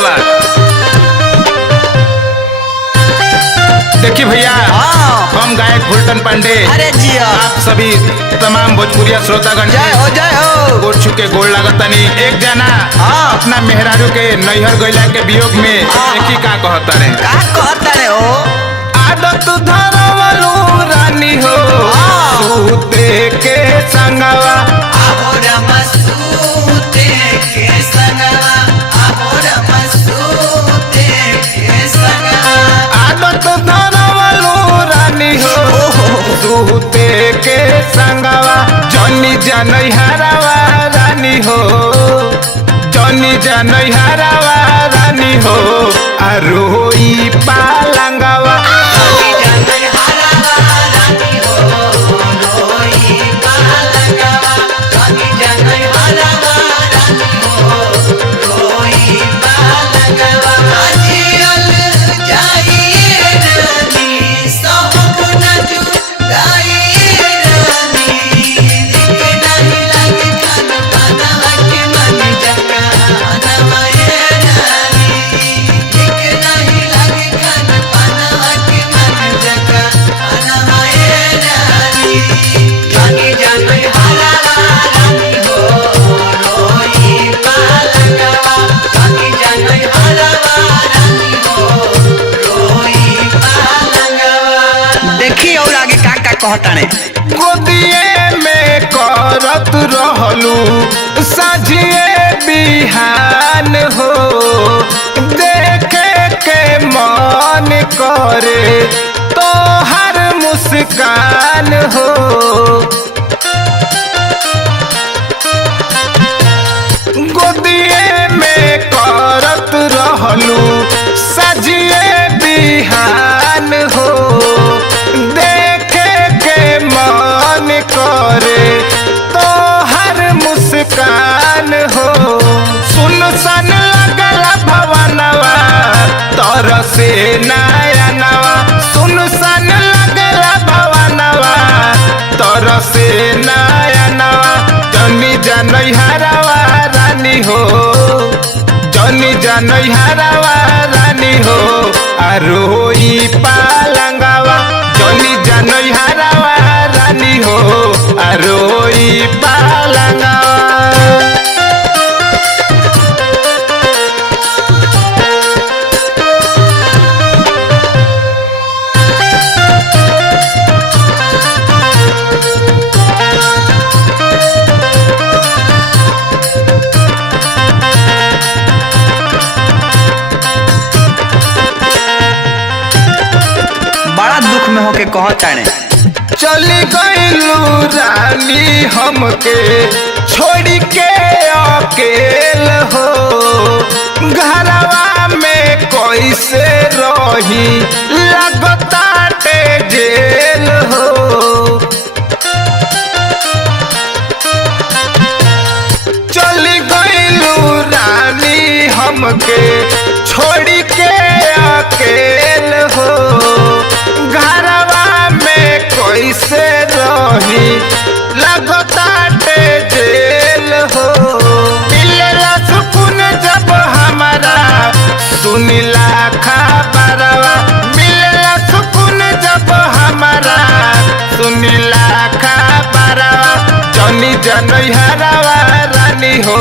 धन्यवाद। देखिए भैया, हम गायक भुलटन पांडे, अरे जिया आप सभी तमाम भोजपुरिया श्रोतागण जय हो गोड़ छुके गोड़ लागतनी। एक जना अपना मेहरारू के नैहर गइला के वियोग में देखी का कहता रे हो आदत धरवलू रानी हो सूते के संगवा आदत धरवलू रानी हो सूते के संगवा जनी जनई हरावा रानी हो जनी जनई हरावा रानी हो अरोई पालंगवा कहताने गोदिए में करत रहलू साझिए बिहान हो देखे के मन करे तो हर मुस्कान हो गोदिए में करत रहलू साझिए बिहान हो करे तो हर मुस्कान हो सुनसान लगला भवनवा तर से नयनवा सुनसान लगला भवनवा तर से नयनवा जनी जनई हरावा रानी हो जनी जनई हरावा रानी हो अरोई पालंगवा जनी जनई हरावा रानी हो अरोई पालंगवा। बड़ा दुख में होके कहताने चली गईलू रानी हमके छोड़ी के अकेल हो घरवा में कैसे रही लगताटे जेल हो चली गईलू रानी हमके छोड़ी के अकेल हो घरवा में कैसे रही लगताटे जेल हो मिलेला सुकून जब हमारा सुनिला खबरवा मिलेला सुकून जब हमारा सुनिला खबरवा जनी जनई हरावा रानी हो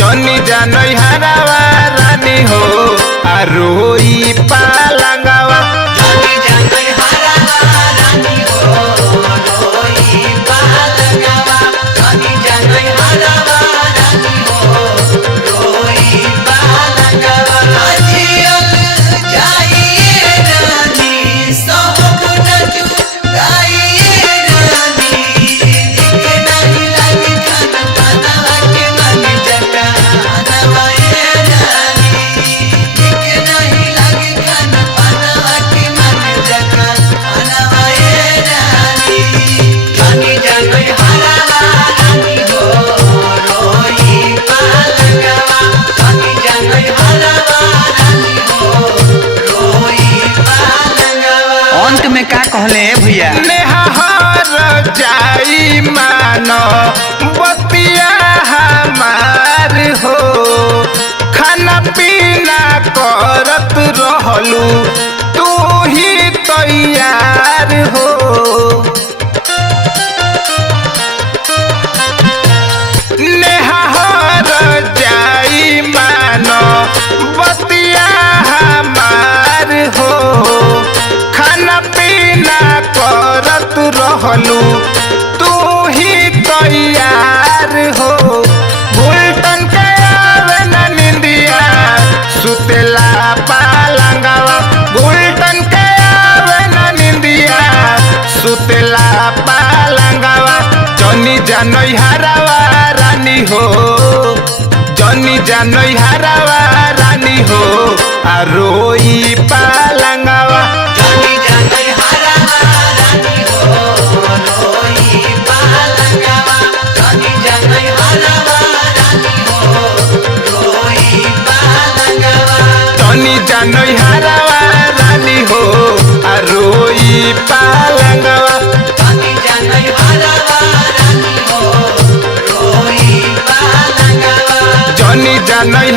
जनी जनई हरावा रानी हो अरोई पालंगवा का कहले भैया नेहार जाई मानो बतिया हमार हो खाना रहलू तू ही तैयार हो। नेहार जाई मानो बतिया हमार हो। खाना पीना करत रहलू तू ही तैयार हो। भूलटन के आवे न निंदिया सुतेला पालंगवा। भूलटन के आवे न निंदिया सुतेला पालंगवा। जनी जानई हरावा रानी हो, जनी जानई हरावा रानी हो, आ रोई पालंगवा। जनी जानई हरावा रानी हो, रोई पालंगवा। जनी जानई हरावा रानी हो, रोई पालंगवा। जनी जानई हरावा रानी हो, आ रोई पालंगवा। जनी जानई हरावा रानी हो, रोई पालंगवा। जनी जानई